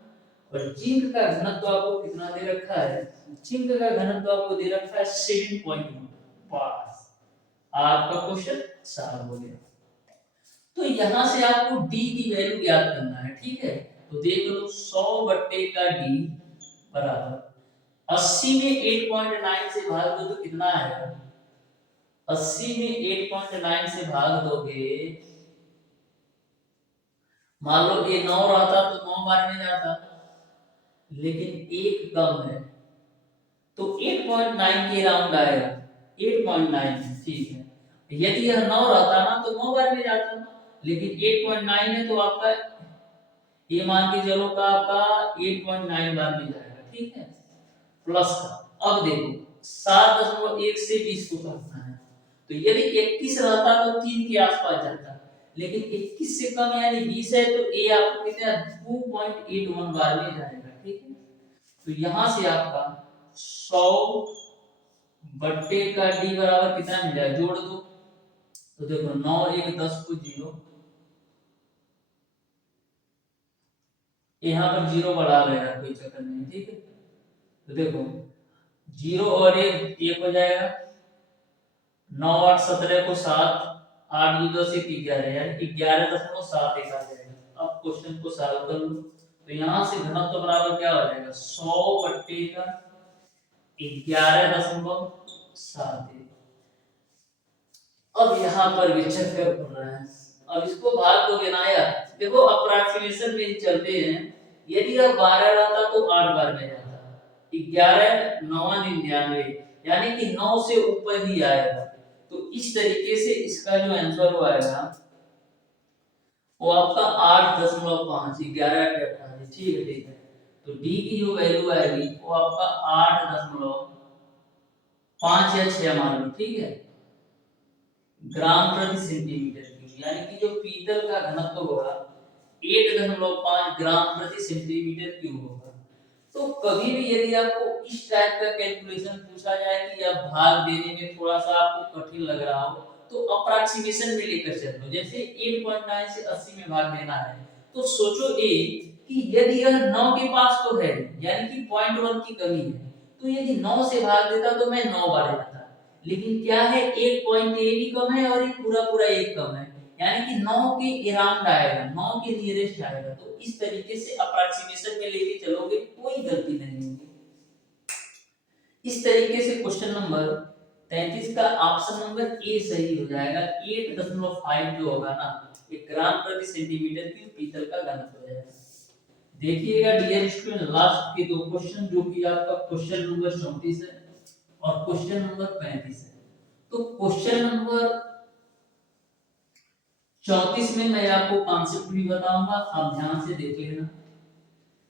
और जिंक का घनत्व आपको कितना दे रखा है जिंक का घनत्व आपको दे रखा है 7.1 पास। आपका क्वेश्चन सॉल्व हो गया। तो यहां से आपको डी की वैल्यू ज्ञात करना है, ठीक है। तो देख लो 100 बट्टे का डी बराबर 80 में 8.9 से भाग दो तो कितना आएगा 80 में 8.9 से भाग दोगे मान लो ये 9 रहता तो 9 बार में जाता लेकिन एक कम है तो 8.9 के राउंड आएगा 8.9 ठीक है। यदि यह 9 रहता ना तो 9 बार में जाता लेकिन 8.9 है तो आपका ये मान के चलो का आपका 8.9 बार में जाएगा, ठीक है। प्लस का अब देखो 7.1 से 20 को काटना है तो यदि 21 रहता तो 3 के आसपास जाता लेकिन 21 से कम यानी 20 है तो ये आपको कितना 2.81 बार में जाएगा, ठीक है। तो यहां से आपका 100 बट्टे का डी बराबर कितना मिल जाएगा जोड़ दो तो देखो 9 1 10 को 0 यहाँ पर 0 बढ़ा लेना कोई चक्कर नहीं, ठीक है। तो देखो 0 और 1 हो जाएगा 9 8 17 को 7 8 2 10 1 11 यानी 11.71 आ जाएगा। अब क्वेश्चन को सॉल्व कर लो तो यहाँ से घनत्व बराबर क्या हो जाएगा 100 बट्टे का 11.71। अब यहाँ पर भी चक्कर पड़ रहा है। अब इसको भाग दोगे ना यार देखो अप्रोक्सीमेशन में ही चलते हैं यदि अब 12 रहता तो 8 बार में जाता 11 9 99 यानी कि 9 से ऊपर ही आएगा। तो इस तरीके से इसका जो आंसर हो आएगा वो आपका 8.5 11 28 ठीक है, ठीक है। तो डी की जो वैल्यू आएगी वो आपका 8.5 या 6 मान लो, ठीक है, ग्राम प्रति सेंटीमीटर क्यूब यानी कि जो पीतल का घनत्व होगा 8.5 ग्राम प्रति सेंटीमीटर क्यूब होगा। तो कभी भी यदि आपको इस टाइप का कैलकुलेशन पूछा जाए कि या भाग देने में थोड़ा सा आपको कठिन लग रहा हो तो अप्रोक्सीमेशन में लेकर चलो। जैसे 8.9 से 80 में भाग देना है तो सोचो ए कि यदि यह 9 के पास तो है यानी कि 0.1 की कमी है तो यदि 9 से भाग देता तो मैं 9 बार जाता लेकिन क्या है एक पॉइंट ए भी कम है और एक पूरा पूरा एक कम है यानी कि 9 के अराउंड आएगा 9 के नियरेस्ट आएगा। तो इस तरीके से अप्रोक्सीमेशन में लेके चलोगे कोई गलती नहीं होगी। इस तरीके से क्वेश्चन नंबर 33 का ऑप्शन नंबर ए सही हो जाएगा। 8.5 जो होगा ना 1 ग्राम प्रति सेंटीमीटर क्यूब पीतल का घनत्व हो जाएगा। देखिएगा डियर स्टूडेंट लास्ट के दो क्वेश्चन जो कि आपका क्वेश्चन नंबर 34 है और क्वेश्चन नंबर 35 है। तो क्वेश्चन नंबर 34 में मैं आपको कॉन्सेप्ट भी बताऊंगा, आप ध्यान से देख लेना।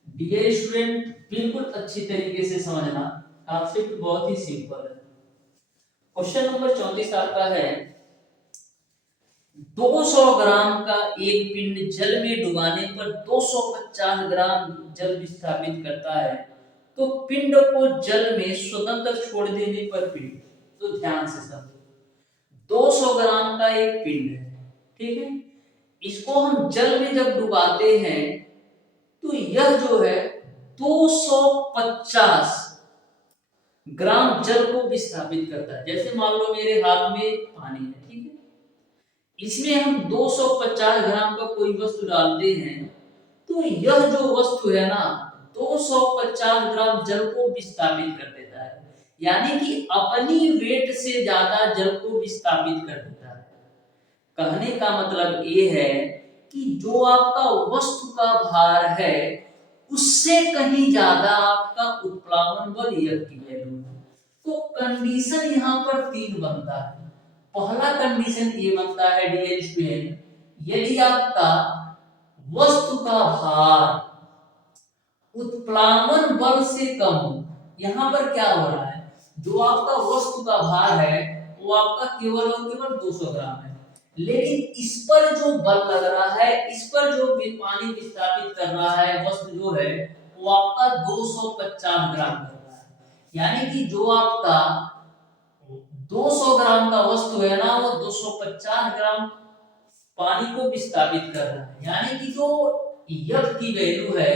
डियर स्टूडेंट बिल्कुल अच्छी तरीके से समझना, कॉन्सेप्ट बहुत ही सिंपल है। क्वेश्चन नंबर 34 आपका है 200 ग्राम का एक पिंड जल में डुबाने पर 250 ग्राम जल विस्थापित करता है तो पिंड को जल में स्वतंत्र छोड़ देने पर पिंड। तो ध्यान से समझो 200 ग्राम का एक पिंड है, ठीक है, इसको हम जल में जब डुबाते हैं तो यह जो है 250 ग्राम जल को विस्थापित करता है। जैसे मान लो मेरे हाथ में पानी है, ठीक है, इसमें हम 250 ग्राम का कोई वस्तु डालते हैं तो यह जो वस्तु है ना 250 ग्राम जल को विस्थापित कर देता है यानी कि अपनी वेट से ज्यादा जल को विस्थापित कर देता है। कहने का मतलब ये है कि जो आपका वस्तु का भार है उससे कहीं ज्यादा आपका उत्प्लावन बल F की वैल्यू है। तो कंडीशन यहाँ पर 3 बनता है। पहला कंडीशन ये बनता है डियर स्टूडेंट यदि आपका वस्तु का भार उत्प्लावन बल से कम हो। यहाँ पर क्या हो रहा है जो आपका वस्तु का भार है वो आपका केवल और केवल 200 ग्राम है। लेकिन इस पर जो बल लग रहा है, इस पर जो भी पानी विस्थापित कर रहा है वस्तु जो है वो आपका 250 ग्राम कर रहा है। यानी कि जो आपका 200 ग्राम का वस्तु है ना, वो 250 ग्राम पानी को विस्थापित कर रहा है। यानी कि जो F की वैल्यू है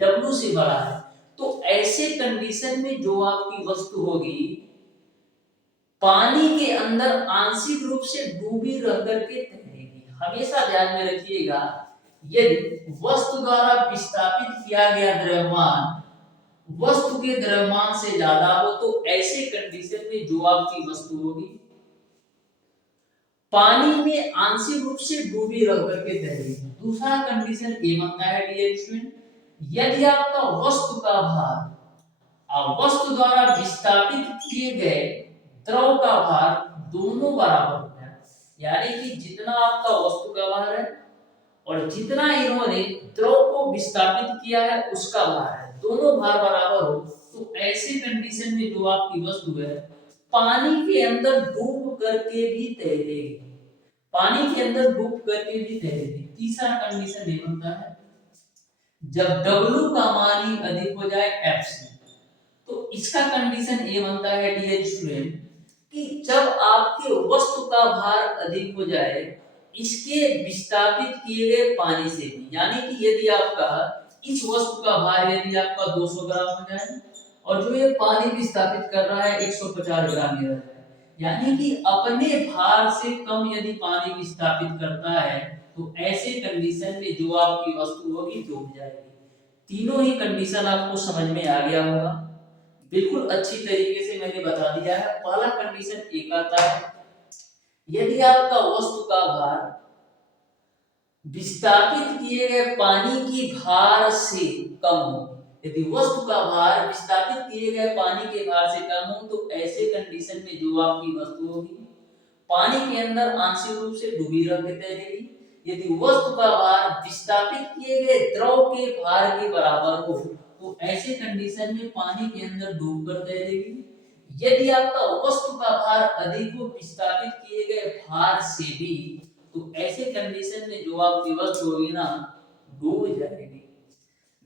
W से बड़ा है। तो ऐसे कंडीशन में जो आपकी वस्तु होगी पानी के अंदर आंशिक रूप से डूबी रह करके तैरेगी। हमेशा ध्यान में रखिएगा, यदि वस्तु द्वारा विस्थापित किया गया द्रव्यमान वस्तु के द्रव्यमान से ज्यादा हो तो ऐसे कंडीशन में जो आपकी वस्तु होगी पानी में आंशिक रूप से डूबी रह करके तैरेगी। दूसरा कंडीशन ये बनता है डियर स्टूडेंट, यदि आपका वस्तु का भार वस्तु द्वारा विस्थापित किए गए द्रव का भार दोनों बराबर हो जाए, यानी कि जितना आपका वस्तु का भार है और जितना इन्होंने द्रव को विस्थापित किया है उसका भार है, दोनों भार बराबर हो तो ऐसे कंडीशन में जो आपकी वस्तु है पानी के अंदर डूब करके भी तैरेगी। पानी के अंदर डूब करके भी तैरेगी। तीसरा कंडीशन ये बनता है, जब W का मान ही अधिक हो जाए F से, तो इसका कंडीशन ये बनता है डियर स्टूडेंट कि जब आपके वस्तु का भार अधिक हो जाए इसके विस्थापित किए गए पानी से भी, यानी कि यदि आपका इस वस्तु का भार यदि आपका 200 ग्राम हो जाए और जो ये पानी विस्थापित कर रहा है 150 ग्राम ही रह जाए, यानी कि अपने भार से कम यदि पानी विस्थापित करता है तो ऐसे कंडीशन में जो आपकी वस्तु होगी डूब जाएगी। तीनों ही कंडीशन आपको समझ में आ गया होगा, बिल्कुल अच्छी तरीके से मैंने बता दिया है। पहला कंडीशन एक आता है, यदि आपका वस्तु का भार विस्थापित किए गए पानी की भार से कम हो, यदि वस्तु का भार विस्थापित किए गए पानी के भार से कम हो तो ऐसे कंडीशन में जो आपकी वस्तु होगी पानी के अंदर आंशिक रूप से डूबी रह के तैरेगी। यदि वस्तु का भार विस्थापित किए गए द्रव के भार के बराबर हो तो ऐसे कंडीशन में पानी के अंदर डूब कर तैरेगी। यदि आपका वस्तु का भार अधिक हो विस्थापित किए गए भार से भी तो ऐसे कंडीशन में जो आपकी वस्तु होगी ना डूब जाएगी।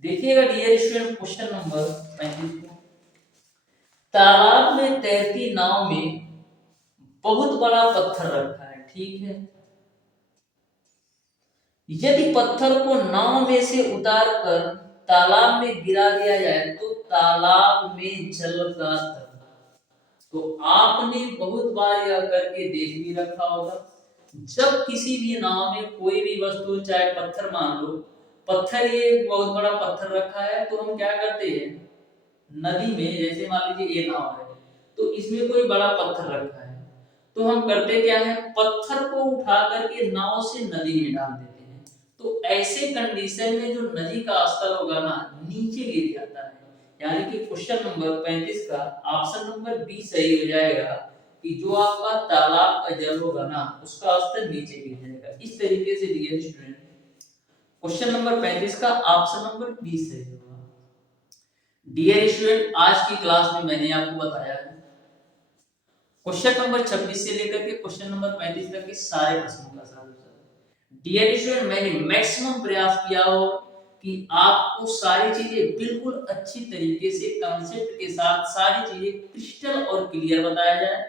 देखिएगा डियर स्टूडेंट क्वेश्चन नंबर 35 को, तालाब में तैरती नाव में बहुत बड़ा पत्थर रखा है, ठीक है। यदि पत्थर को नाव में से उतार कर तालाब में गिरा दिया जाए तो तालाब में जल का स्तर, तो आपने बहुत बार यह करके देख भी रखा होगा, जब किसी भी नाव में कोई भी वस्तु चाहे पत्थर मान लो, पत्थर ये बहुत बड़ा पत्थर रखा है तो हम क्या करते हैं नदी में, जैसे मान लीजिए ये नाव है तो इसमें कोई बड़ा पत्थर रखा है तो हम करते क्या है पत्थर को उठा करके नाव से नदी में डाल देते हैं। तो ऐसे कंडीशन में जो नदी का स्तर होगा ना नीचे गिर जाता है, यानी कि क्वेश्चन नंबर 35 का ऑप्शन नंबर बी सही हो जाएगा कि जो आपका तालाब का जल होगा ना उसका स्तर नीचे गिर जाएगा। इस तरीके से डियर स्टूडेंट क्वेश्चन नंबर 35 का ऑप्शन नंबर बी सही होगा। डियर स्टूडेंट आज की क्लास में मैंने आपको बताया है क्वेश्चन नंबर 26 से लेकर के क्वेश्चन नंबर 35 तक के सारे प्रश्नों का सॉल्यूशन। डियर स्टूडेंट मैंने मैक्सिमम प्रयास किया हो कि आपको सारी चीजें बिल्कुल अच्छी तरीके से कांसेप्ट के साथ सारी चीजें क्रिस्टल और क्लियर बताया जाए।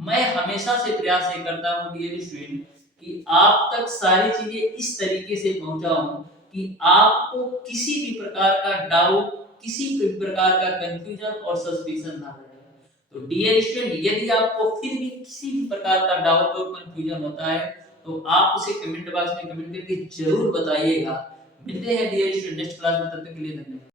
मैं हमेशा से प्रयास ये करता हूँ डियर स्टूडेंट कि आप तक सारी चीजें इस तरीके से पहुंचाऊं कि आपको किसी भी प्रकार का डाउट, किसी भी प्रकार का कंफ्यूजन और सस्पिशन ना रहे। तो डियर स्टूडेंट यदि आपको फिर भी किसी भी प्रकार का डाउट और कंफ्यूजन होता है तो आप उसे कमेंट बॉक्स में कमेंट करके जरूर बताइएगा। मिलते हैं डियर स्टूडेंट नेक्स्ट क्लास में, तब तक के लिए धन्यवाद।